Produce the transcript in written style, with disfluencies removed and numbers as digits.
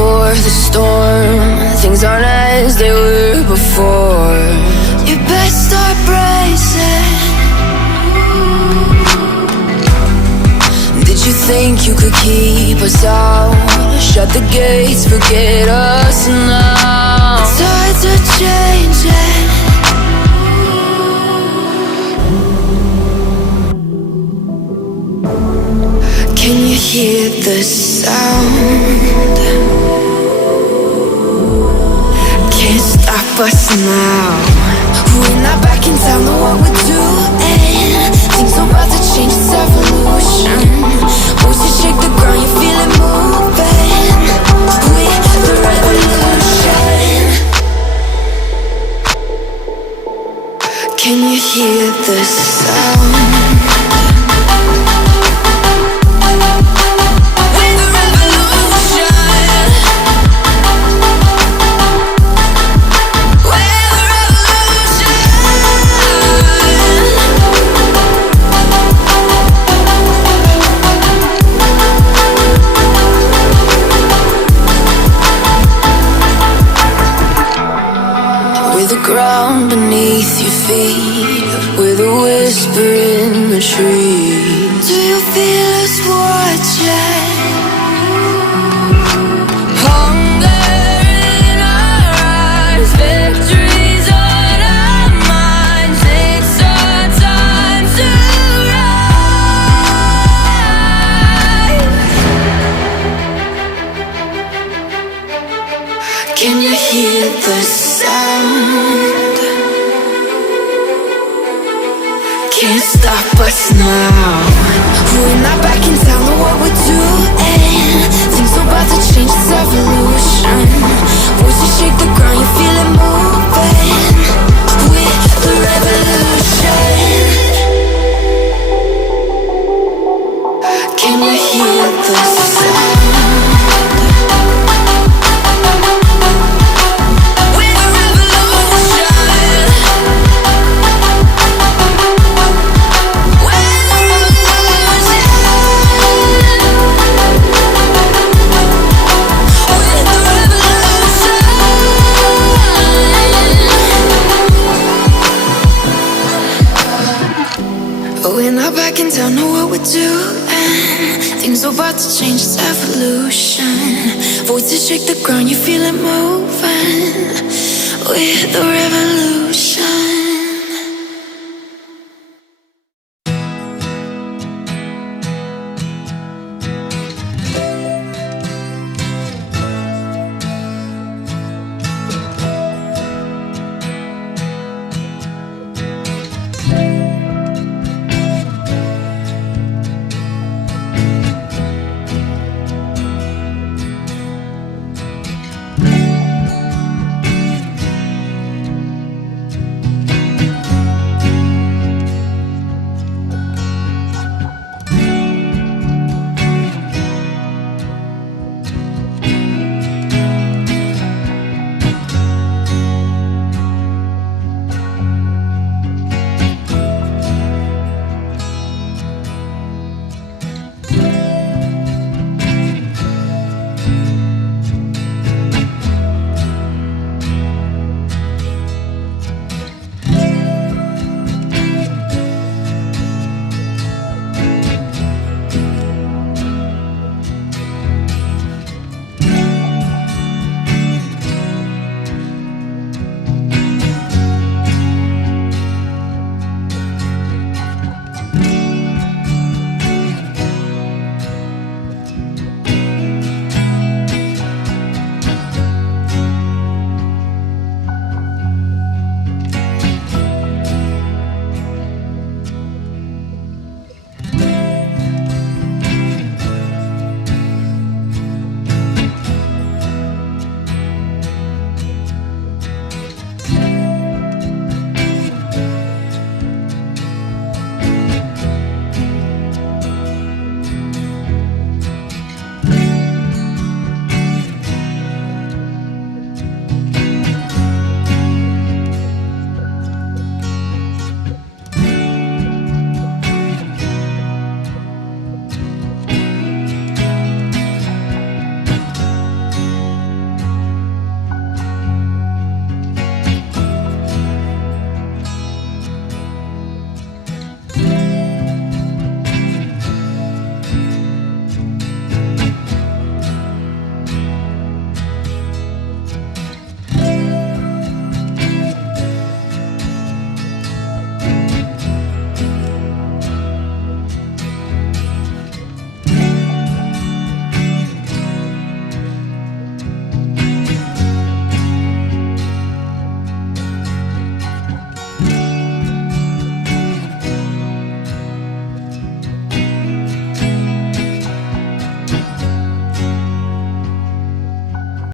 before the storm. Things aren't as they were before. You best start bracing. Did you think you could keep us out? Shut the gates, forget us now. The tides are changing. Can you hear the sound? Can't stop us now. We're not back in town, know what we're doing. Things are about to change, it's evolution. Voices shake the ground, you feel it moving. We're the revolution. Can you hear the sound? Ground beneath your feet, with a whisper in the trees. Do you feel us watching? Hunger in our eyes, victories on our minds. It's our time to rise. Can you hear the sound? Can't stop us now. We're not back in town, know what we're doing. Things are about to change, it's evolution. Voices shake the ground, you feel it moving. We're the revolution. Can you hear the sound? We're not back in town, know what we're doing. Things are about to change, it's evolution. Voices shake the ground, you feel it moving. We're the revolution.